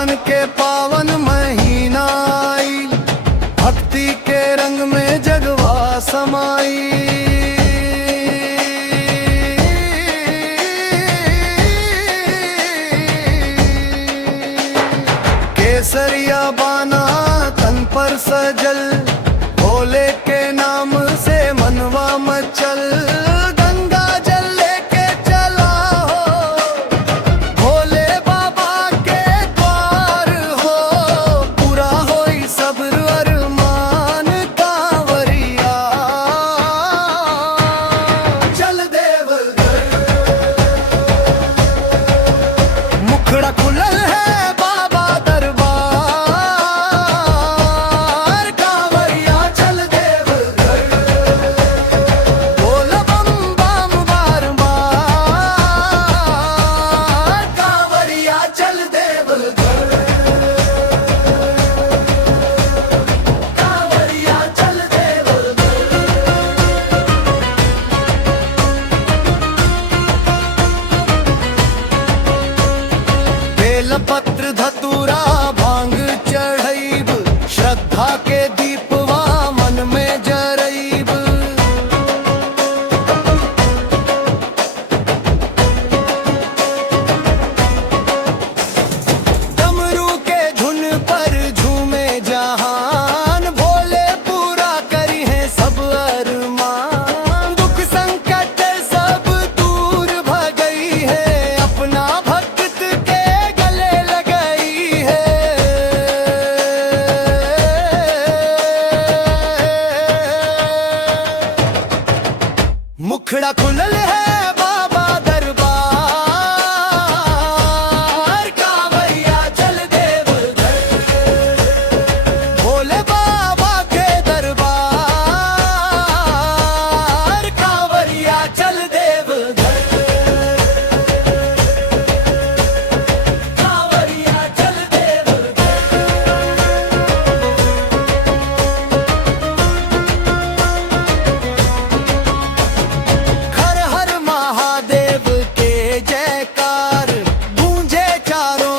सावन के पावन महीना आई, भक्ति के रंग में जगवा समाई। केसरिया बाना तन पर सजल, भोले के नाम से मनवा मचल। गंगा जल लेके चला हो, भोले बाबा के द्वार हो, पूरा होई सब अरमान कांवरिया। चल देवघर, मुखड़ा खुलल है बाबा दरबार। कांवरिया चल देवघर, बोल बम बम बार बार। कांवरिया चल देवघर, कांवरिया चल देवघर। बेलपत्र धतूरा भांग चढ़ैब, श्रद्धा के दीपवा मन में जरैब। डमरू के धुन पर झूमे जहान, भोले पूरा करी है सब अरमान। दुख संकट सब दूर भगई है, अपना भक्त के गले लगई है। मुखड़ा खुलल है बाबा दरबार। कांवरिया चल देवघर, भोले बाबा के दरबार। कांवरिया चल देवघर, कांवरिया चल देवघर। हर हर महादेव के जयकार, गूंजे चारों